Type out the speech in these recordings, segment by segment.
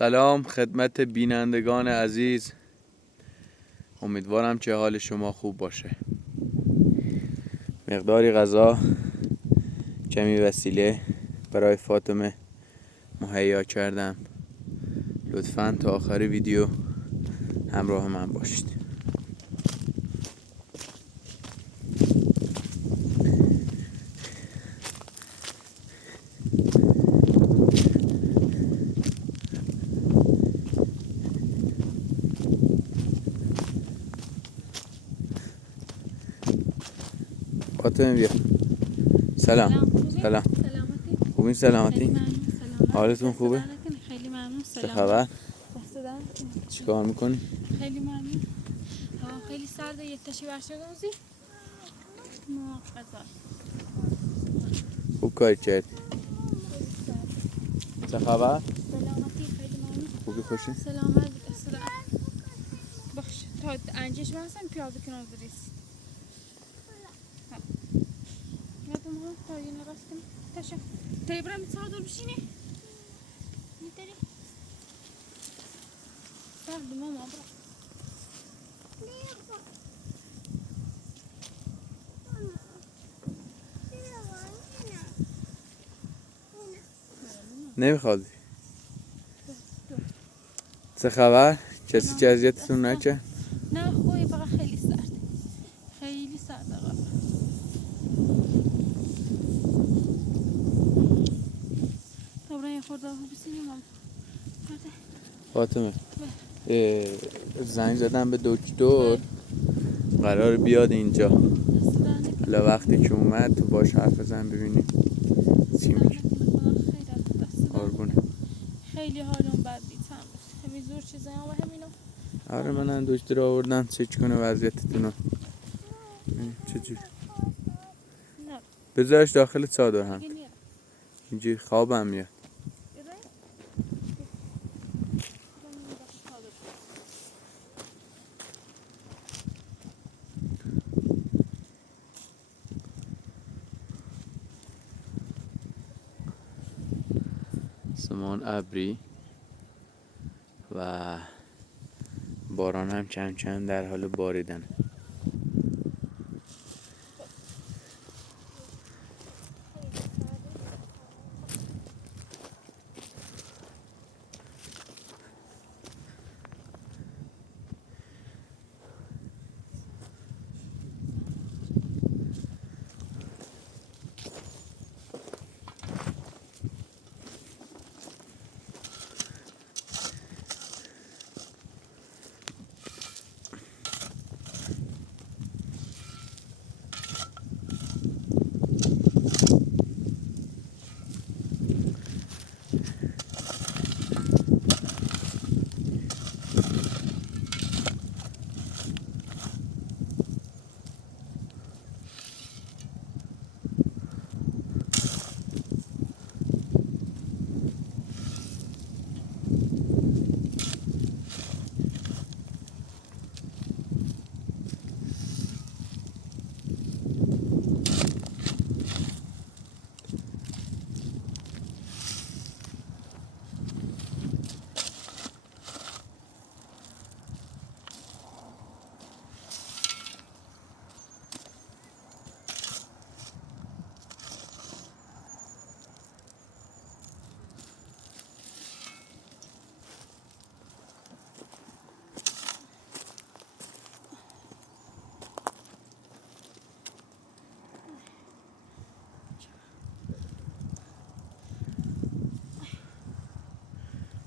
سلام خدمت بینندگان عزیز، امیدوارم که حال شما خوب باشه. مقداری غذا، کمی وسیله برای فاطمه مهیا کردم. لطفاً تا آخر ویدیو همراه من باشید. فاطمه بیا. سلام. سلام. خوبین؟ سلامتی؟ حالتون خوبه؟ خیلی ممنون. چه خبر؟ چی کار میکنی؟ خیلی ممنون. هوا خیلی سرده. یه تشی برشگوزی؟ غذا. خوب کاری کردی. چه خبر؟ سلامتی. خیلی ممنون. خوبی خوشی؟ سلامت استدا. باش تا انجش برسن پیاز کنار بریز. یادم ها تا یه نراست کنی. تشا. تری برم چادر بشینی؟ میتری؟ سرد ماما برا. نمیخواد. چه خبر؟ کسی که اذیتتون نکرد؟ نه خوبی، فقط خیلی سرده. خیلی سرده آقا. دوباره یه خورده آب بسینیم ماما. فاطمه زنگ زدم به دکتر، قرار بیاد اینجا. حالا وقتی که اومد تو باش حرف بزن ببینیم چی میگه. قربونه. خیلی حالم بد بیتم. همین زور چیزایی هم و همینو. آره منم دکتر آوردم چک کنه وضعیتتونو. چجوری؟ نه. بذارش داخل چادر هم. اینجوری خوابم میاد. آسمان ابری و باران هم چند چند در حال باریدن.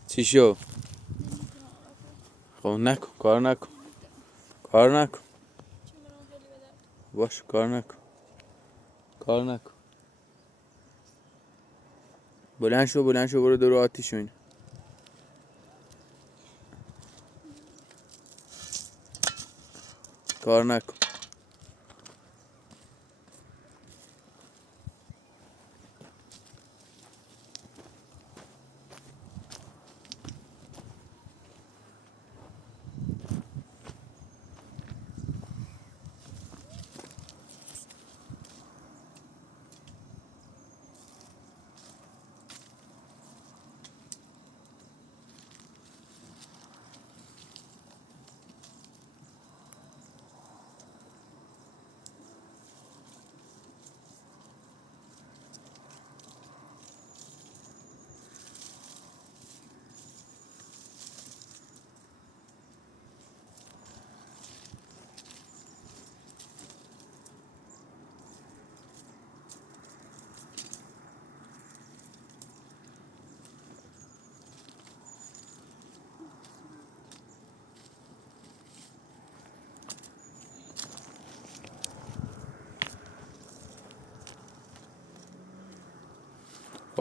چی شو؟ خب نکن، کار نکن، کار نکن. باش کار نکن، کار نکن. بلند شو برو دور آتیش ببین. کار نکن.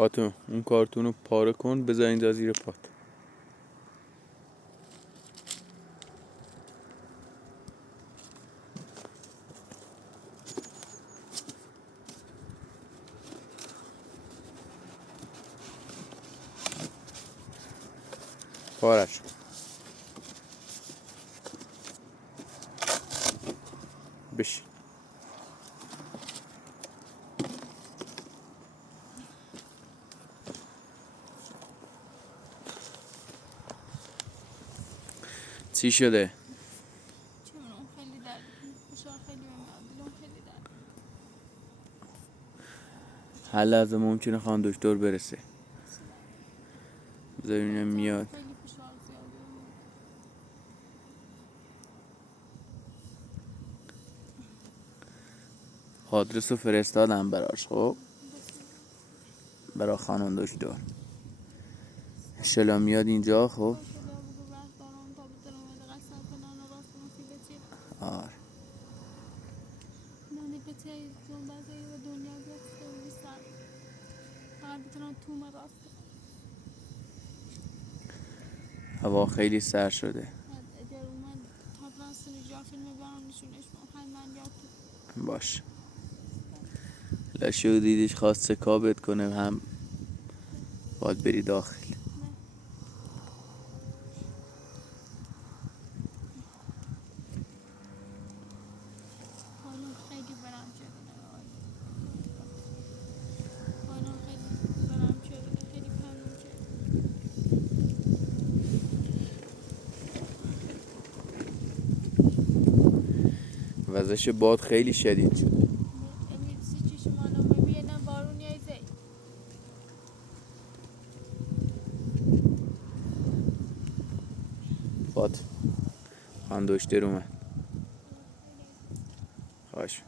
فاطمه اون کارتون رو پاره کن بذار اینجا زیر پات. پارش کن. بشین. چی شده؟ چه می‌دونم خیلی درد فشار خیلی بهم میاد دلم خیلی درد. هر لحظه ممکنه خانم دکتر برسه. بذار ببینم میاد. خیلی فشار زیاده. آدرس رو فرستادم براش. خب برا خانم دکتر انشالله میاد اینجا. خب خدا بگو وقت دارم تا به دلم بده قسم کنن و راست مصیبه چی آره نانی بچه جون بعضی و دنیا بیاد خیلی سر فقط بتونم تو من راست هوا خیلی سر شده. اگر اومد تا فرانسه جا فیلم برام نشونش هم من یا تو باش لشو دیدیش خواست سکابت کنه هم باید بری داخل. نه حالا خیلی برام شده حالا خیلی برام شده خیلی پرام شده وزش باد خیلی شدید شده. امید سی چشم منو میبینم بارون یایزه باد خان دکتر اومد. خواهش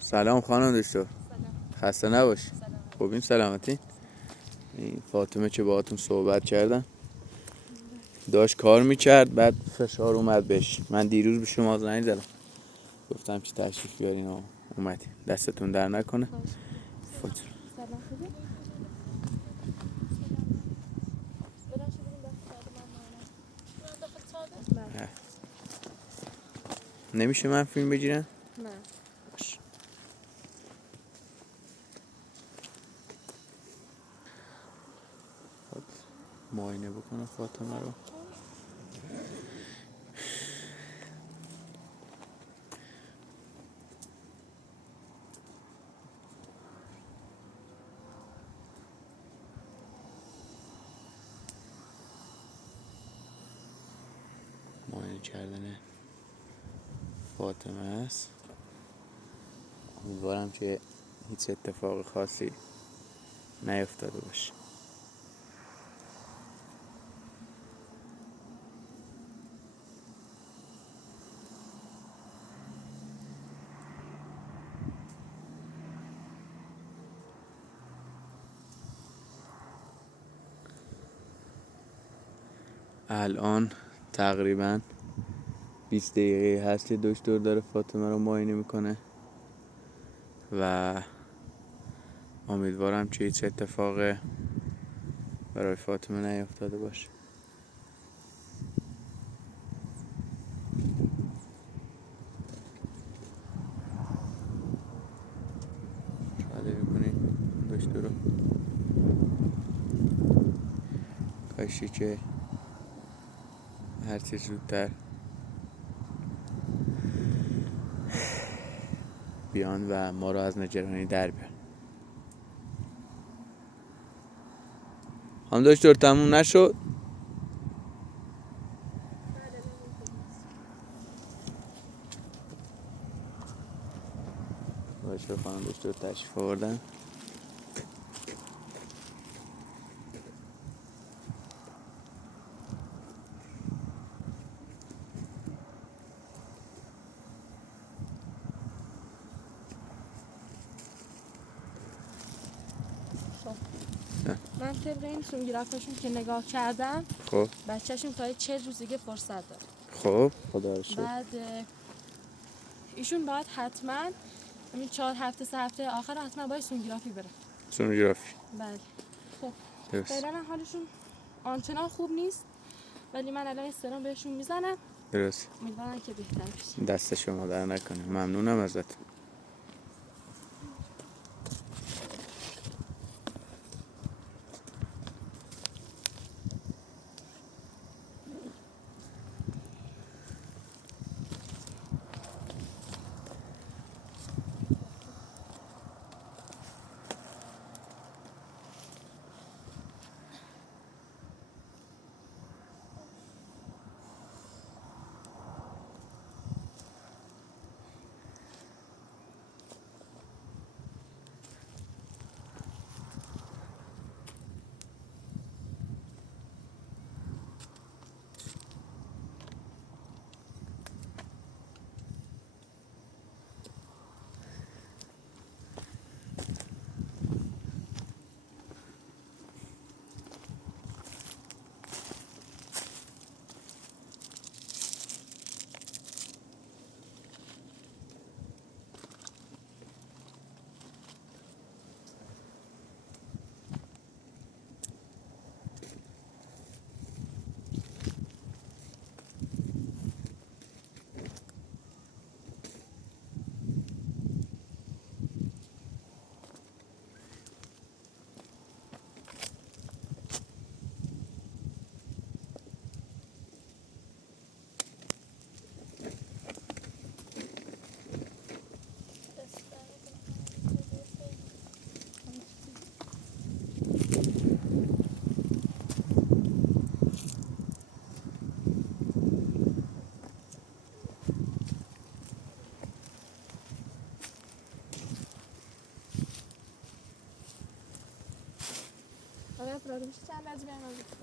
سلام خانم دکتر. خسته نباشی. خوبین سلامتی؟ این فاطمه چه باهاتون صحبت کردم داشت کار میکرد بعد فشار اومد بهش. من دیروز به شما زنگ زدم گفتم که تشریف بیارین و اومدی. دستتون در نکنه. فاطمه سلام خوبی؟ نمیشه من فیلم بگیرم؟ نه باش. خب معاینه بکنه فاطمه رو. معاینه کردن فاطمه است. امیدوارم که هیچ اتفاق خاصی نیفتاده باشه. الان تقریبا 20 دقیقه هست که دکتر داره فاطمه رو معاینه میکنه و امیدوارم که هیچ اتفاق برای فاطمه نیفتاده باشه. شاده میکنیم دکتر رو کاشی که هرچی زودتر بیان و ما رو از نگرانی در بیان. هم دکتر تموم نشد؟ باشه خانم دکتر تشریف آوردن. من طبق این سونگرافشون که نگاه کردم خب بچهشون تا 40 روز دیگه فرصت داره. خب خدا رو شکر. بعد ایشون باید حتما همین 4 هفته 3 هفته آخر حتما باید سونوگرافی بره. سونوگرافی. بله. خب درست. فعلا حالشون آنچنان خوب نیست ولی من الان سرم بهشون میزنم. درست. امیدوارم که بهتر بشه. دست شما در نکنه. ممنونم ازت.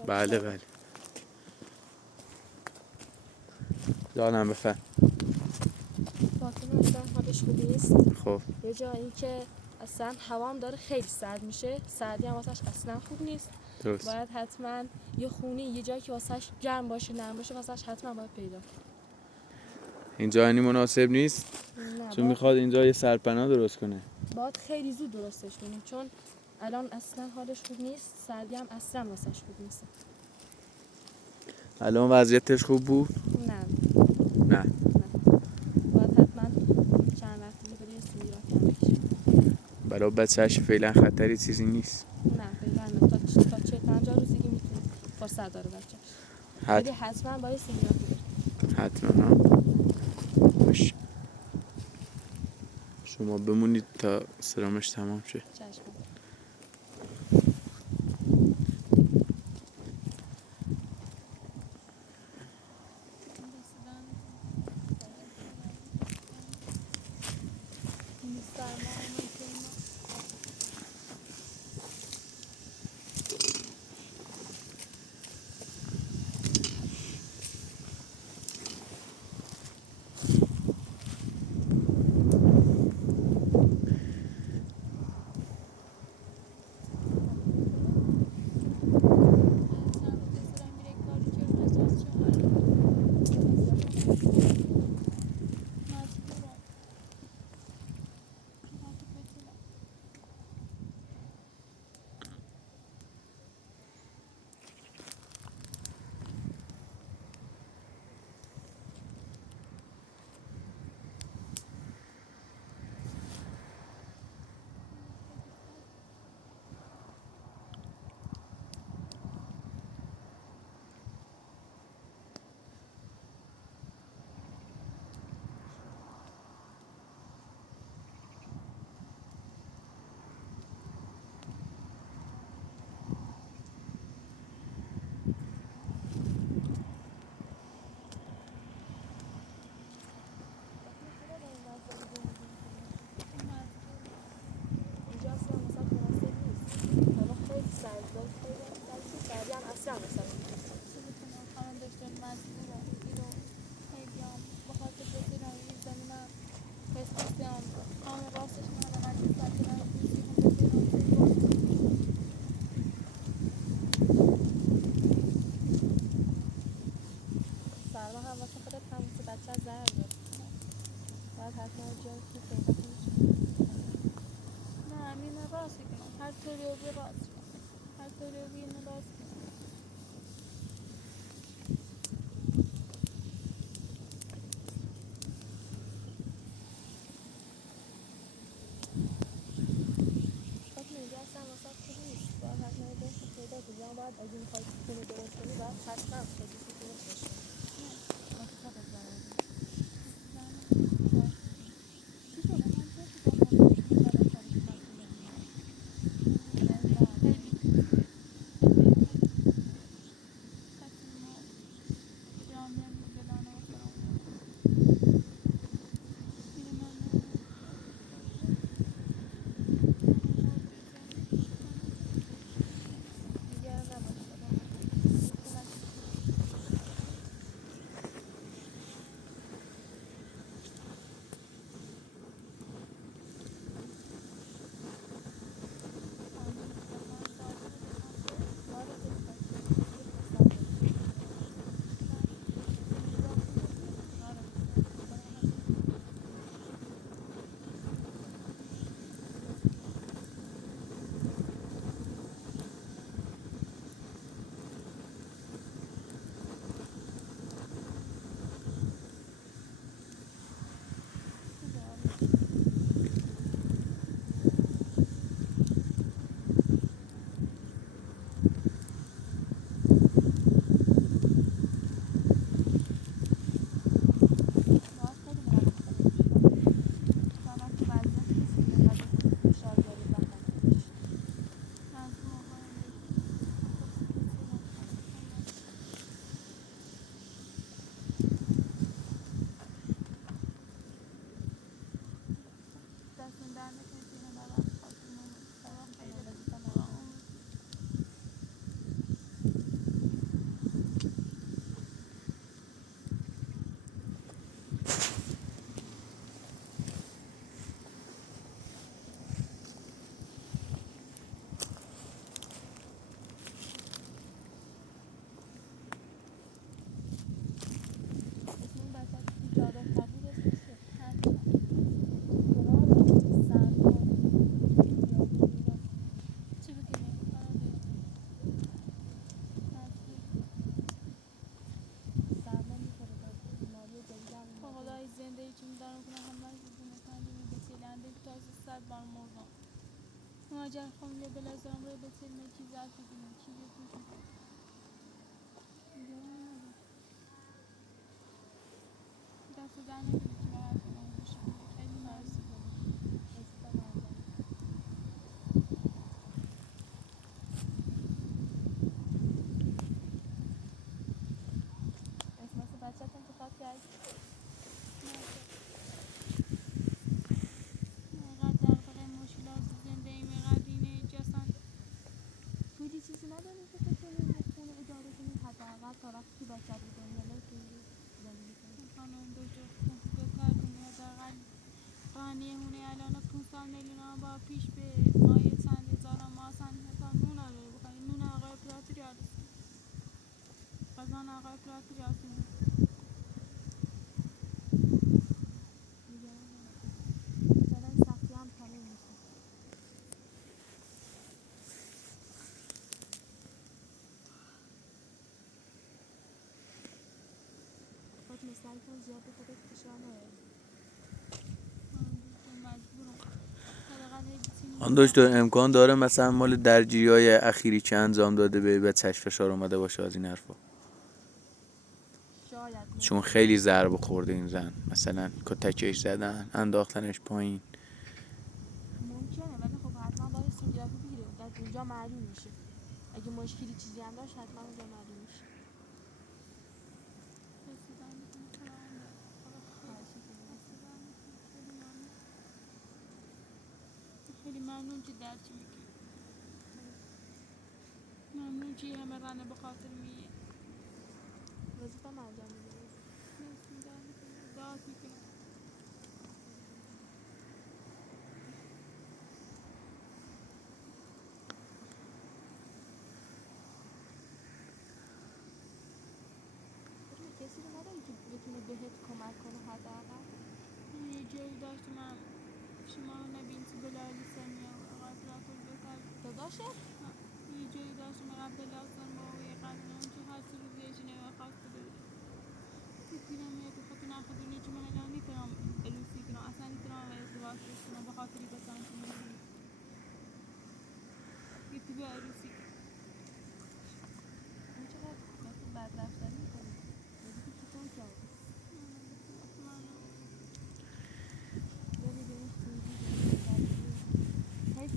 بله بله. جانم بفرم. فاطمه اصلا حالش خوب نیست. خب یه جا این که اصلا هوام داره خیلی سرد میشه، سردی هم واسش اصلا خوب نیست. درست. باید حتما یه خونه یه جایی که واسش گرم باشه نرم باشه واسش حتما باید پیدا کنه. اینجا یعنی مناسب نیست نه چون میخواد اینجا یه سرپناه درست کنه. باید خیلی زود درستش کنیم چون الان اصلا حالش خوب نیست، سردی هم اصلا واسش خوب نیست. الان وضعیتش خوب بود؟ نه نه. باید حتما چند وقت دیگه بره سونوگرافی بشه. برای بچه‌اش فعلا خطری چیزی نیست. نه فعلا نه. تا 40-50 روز دیگه میتونه فرصت داره بچه‌ش. ولی حتما باید سونوگرافی بره. حتما ها. باشه. شما بمونید تا سرامش تمام شه. چشم. سرما هم واسه بچه از ضرر داره باید حتما جای خوب پیدا کنی نه همین راست کنم هر طوری رو بی راست کنم هر طوری رو بی راست کنم خب میگه اصلا واسه خوب نیست باید حتما جای خوب پیدا کنی یا باید اگه میخوای خونه درست کنی باید حتما خیلی خوب درست بشه اتفاق زنه چی شده من چه اتفاق افتاد این بدن سرش بسته بگیرم خیلی نگران نباش خدا کمک آره خیلی خسته خیلی سر دارم نگاه کن ببین آره خدا راحت باش خوبه آره باید خیلی مراقب خودت باشی چون الان تو وضعیتی نیستی که اینقدر به خودت فشار بیاری و خسته باشی دستون در نکنه که اینو برای خاطرمون برای خیر آره وظیفه برای انجام عمر اسم این بچه که تو جا دختر بود اسمش چیه؟ هرچند کنار سرما خیابون اینا چی بکنیم آره نزدیک سرما میخوره بعد بیماری جدید هم تا اومده خدای زندگی که میدارم کنه همه زندگی پندمی بسیلنده تازه 100 بار مردم مهاجر خونده بلازم روی بسیل چی زرد بگیریم چی بگیریم نگران نباش دست در نکنه که راحت کنم گوش کنه خیلی خواهش ممنون میکنم وظیفه‌مو انجام میدم اسم واسه بچه‌ت انتخاب کردی؟ اینقدر دغدغه مشکلات زندگی اینقدر اینه جسن هیچ چیزی نداریم که فکر کنیم یه خونه اجاره کنیم حداقل تا وقتی که بچه‌ت به دنیا بیاد تو اینجا زندگی کنیم خانم دکتر بکار کنیم حداقل قانیه هونه الان 500 میلیون با پیش به مایه چند هزار ما سن حساب نون آره بخوایی نون آقای پراتری آرسی قزان آقای پراتری آرسی نگران نباش فعلا این سختی هم تموم میشه فاطمه سعی کن زیاد به خودت فشار نیاری مجبورم حداقل هی بتونیم آن دکتر امکان داره مثلا مال درگیری‌های اخیری که انجام داده به بچه‌ش فشار اومده باشه از این حرفا شاید چون ممکنه خیلی ضربه خورده این زن مثلا کتکش زدن انداختنش پایین ممکنه ولی خب حتما باید سوگیرافی بگیره بعد اونجا معلوم میشه اگه مشکلی چیزی هم داشت حتما اونجا معلوم میشه رسیدن میکنه خداونده خدا خیلی خواهش میکنم رسیدن میکنه خیلی ممنون خیلی ممنون که درک میکنی ممنون که همه رانه به خاطر میه وظیفه‌مو انجام میدم دست در میکنه دعات میکنم فاطمه کسی رو نداری که بتونه بهت کمک کنه حداقل. یه جایی داشتم من شما نبین تو بلالی سمیه و قبلات رو بکر داداشه؟ یه جایی داشتم قبل لازم با یه قبلان چه هستی رو بیشی نمیخواسته ببینم تکیرم یه که خودتون نخدونی چه محلا نیترام بلوسی کنم اصلا نیترام ازدواج کنم بخاطری بسان که میدونی یه تو به عروسی این چقدر مثل بد رفتاری میکنی؟ بگی که چطور کردی؟ نمیدونی خیلی حیف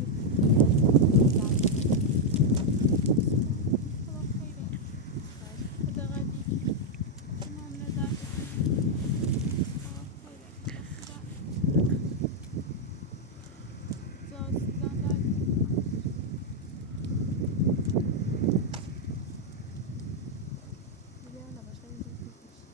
خدا خیره حداقل یکی تمام نداشت خدا خیره دستگاه زان داد میگه نباشه اینجوری پیش میشه.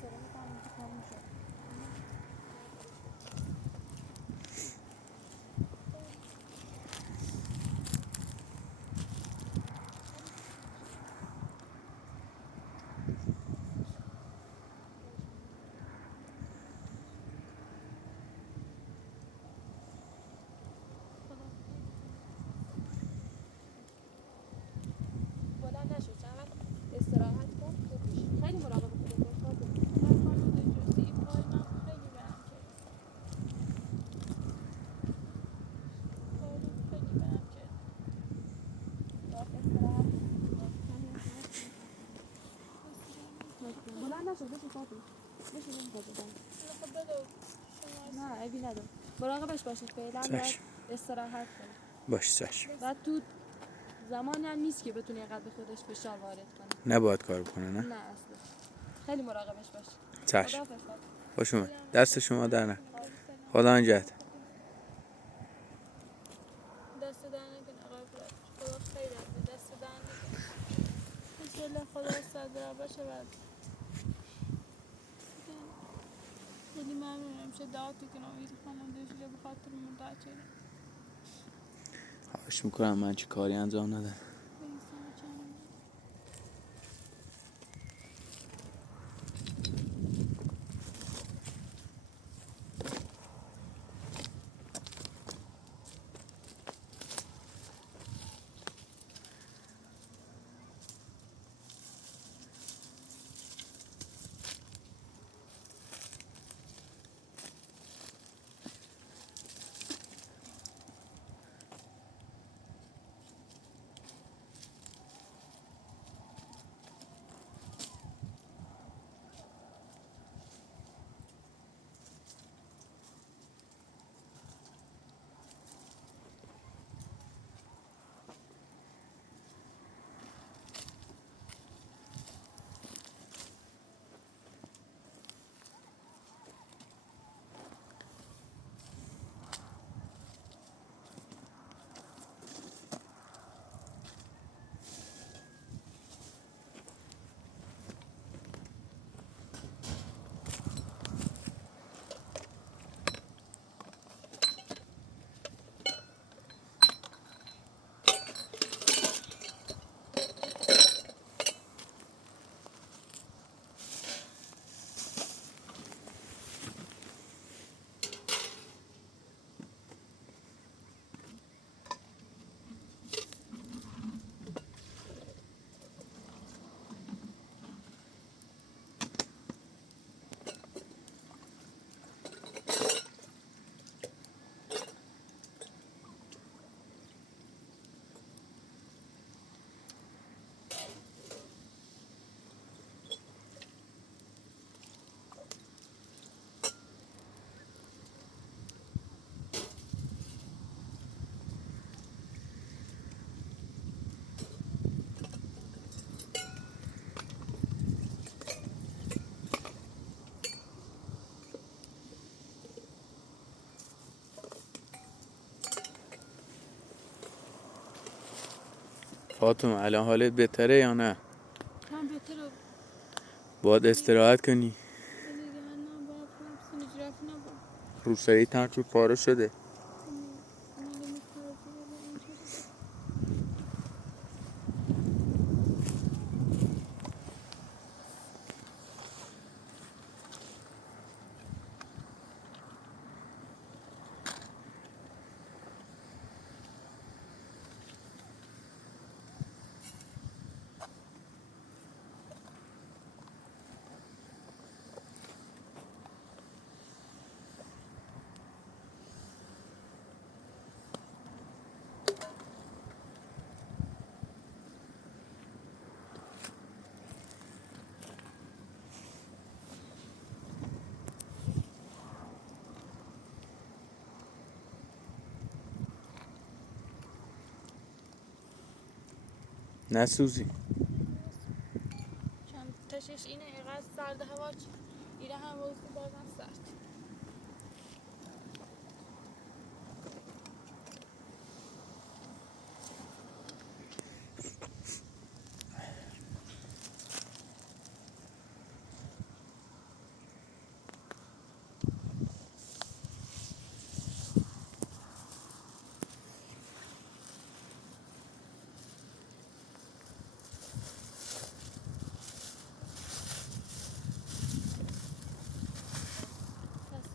سرم تموم شد. خدا خیره بلند نشد چند وقت استراحت کن خوب میشی. خیلی مراقب خودت باش فاطمه. در خانواده جزئی این پای من خیلی برم کرد پای خیلی برم کرد باید استراحت کن. کمی استراحت کن. بلند نشد بشین فاطمه. بشین نمیخواد بزن. خب بگو شما نه عیبی نداره. مراقبش باشید فعلا باید چشم استراحت کنه. باش چشم بعد تو زمانی هم نیست که بتونی اینقدر به خودش فشار وارد کنه. نباید کار کنه نه نه اصلا. خیلی مراقبش باش. چشم خداحافظ فاطمه. خوش اومد دست شما در نکنه سلام خدا نجات دست در نکنه آقای فرد خدا خیرت بده دست در نکنه انشالله خدا صدر باشه بعد خیلی ممنونم شد دعاتو کنم این خانواده شده به خاطر مدعا خواهش میکنم من چه کاری انجام ندم فاطمه الان حالت بهتره یا نه؟ کم بهتره. باید استراحت کنی. دیگه نه باید برم سینه جرفی نبا. روسری تن چون پاره شده. مگه میخواد بگه اینجوری ده. نسوزی. چند تشش اینه اینقدر سرد هوا ایره هم روزی بازم سرد.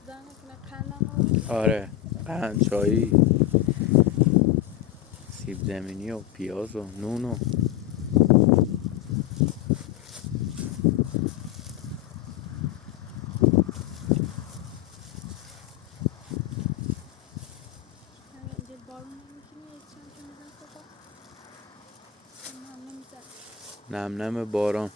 دست نکنه کندم آره قند چایی سیب زمینی و پیاز و نون و دل بارون نمیکنه چند که میزن صدا هم نمیزن. نم نم باران.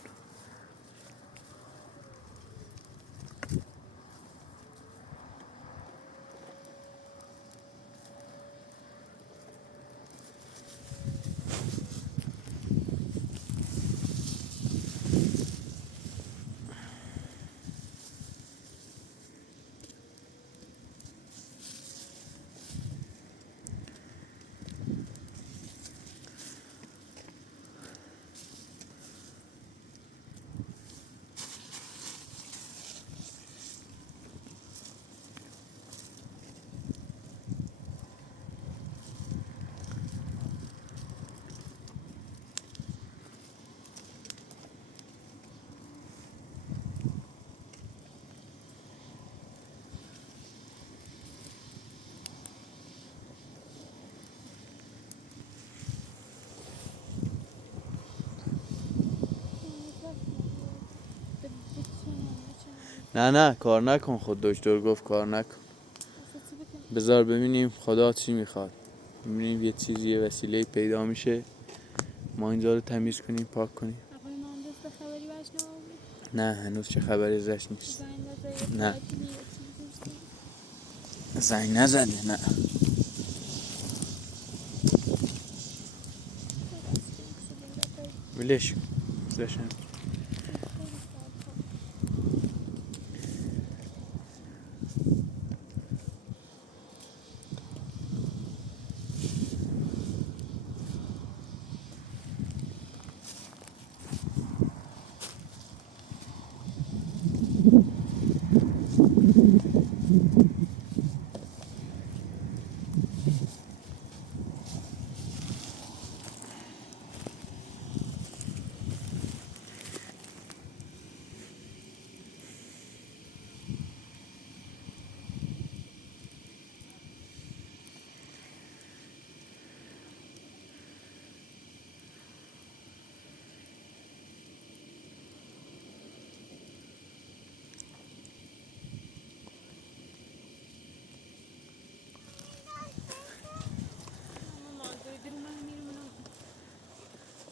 نه کار نکن، خود دکتر گفت کار نکن. بذار ببینیم خدا چی میخواد. ببینیم یه چیزی یه وسیله پیدا میشه ما اینجا رو تمیز کنیم پاک کنیم. نه هنوز چه خبری ازش نیست. نه زنگ نزده. نه ولش کن. زشم.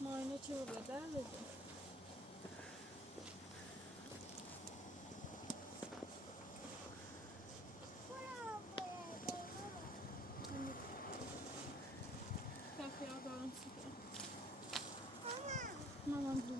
Muayene çığırıyor der dedi. Kapıya bağım sıkıyor. Mamam dur.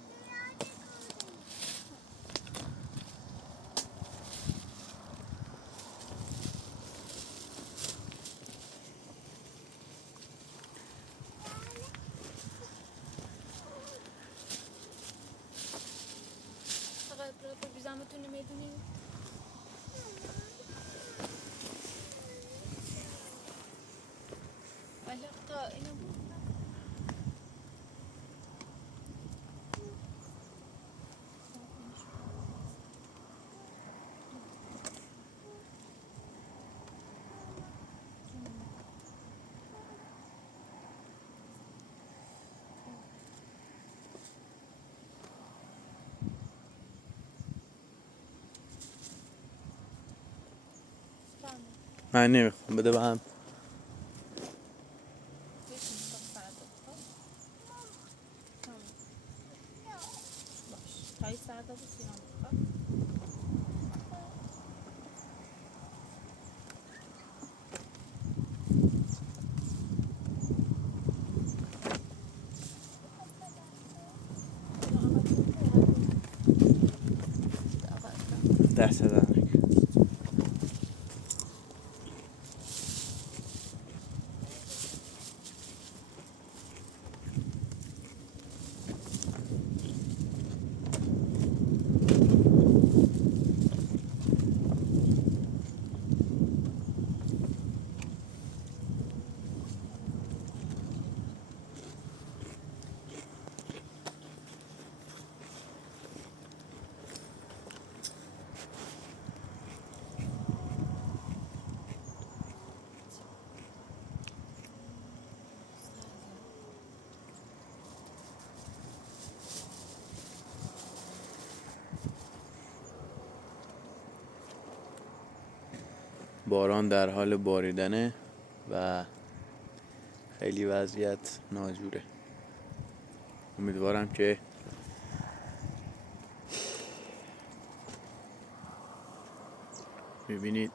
من نمیخوام، بده به هم. بشین تا سرت بخواد. تمام. باش. تایی سرت بخواد سینم بخواد. دست دارم. باران در حال باریدنه و خیلی وضعیت ناجوره. امیدوارم که میبینید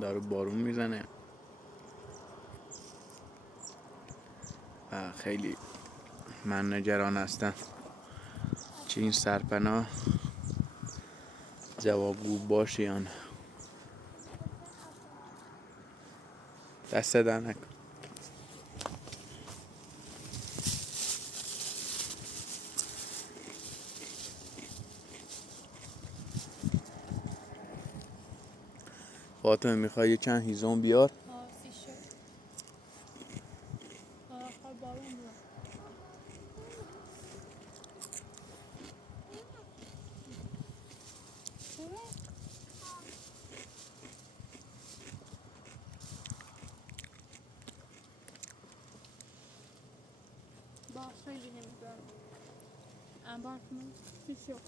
داره بارون میزنه و خیلی من نگران هستم چه این سرپناه جوابگو باشه یا نه. دست در نکن. فاطمه میخوای چند هیزم بیار؟ آسی شد آخر بارون بیاد. باش خیلی نمیدونم انبار کنم چی شد.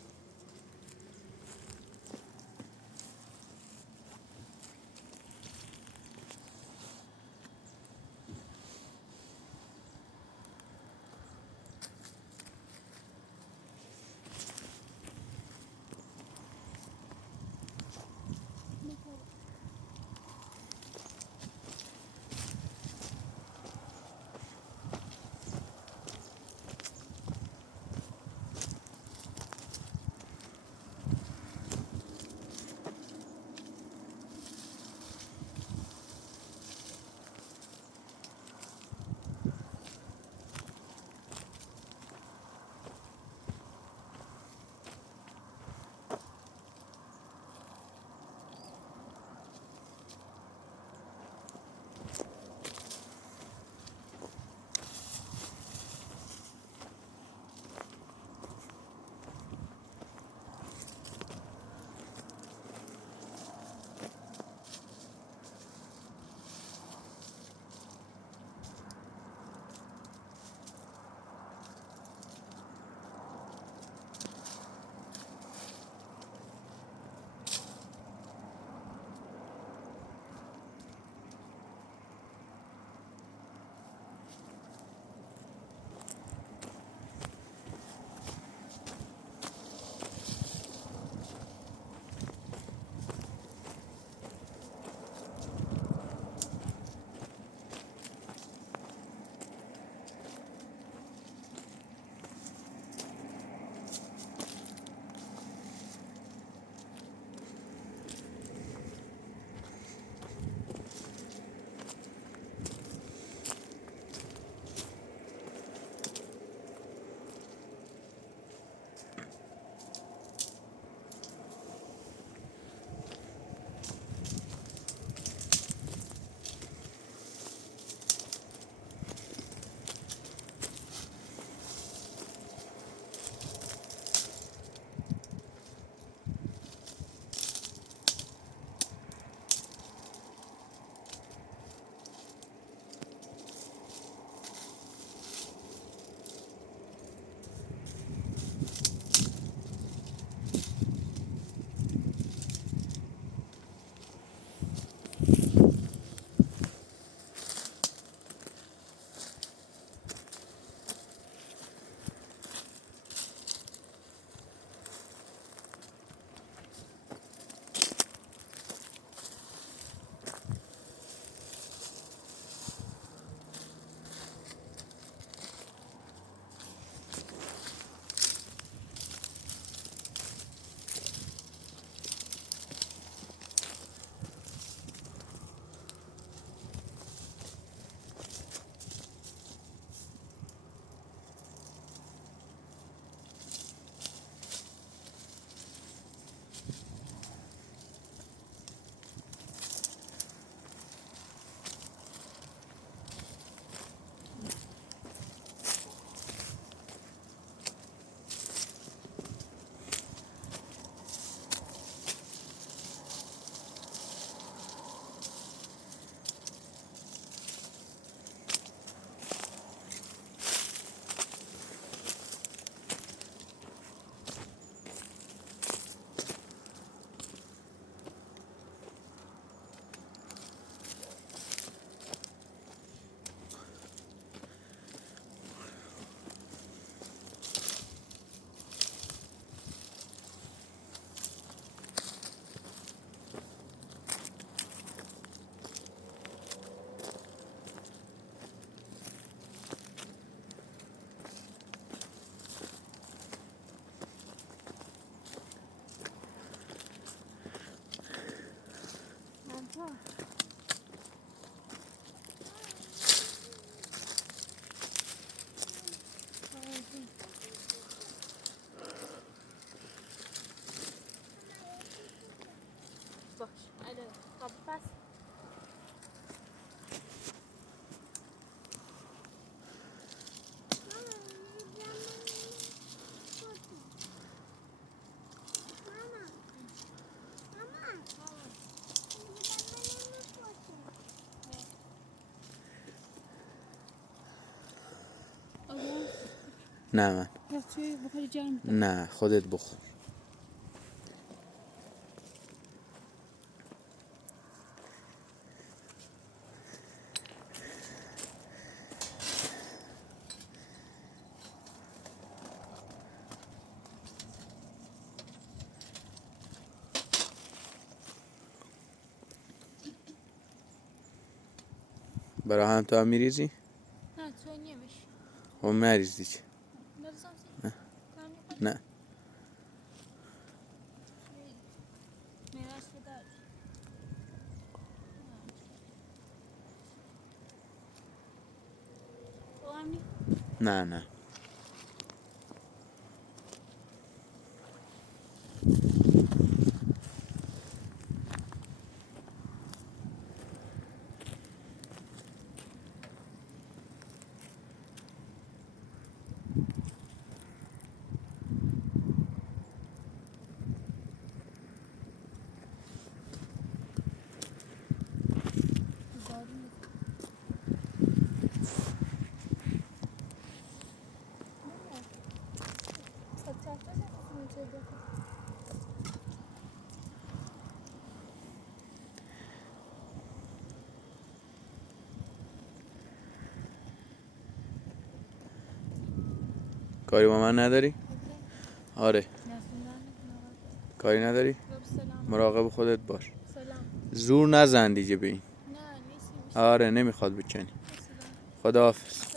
خب پس نه من پس چه بخوری جرم نه خودت بخور. برای هم تو هم میریزی؟ نه تو نمیش خب نریزی چه؟ نرسم نه. سی نه میراش بدار او هم نی نه نه کاری با من نداری؟ آره کاری نداری؟ سلام مراقب خودت باش. سلام زور نزن دیگه به این. نه نیستی آره نمیخواد بکنی. سلام خداحافظ.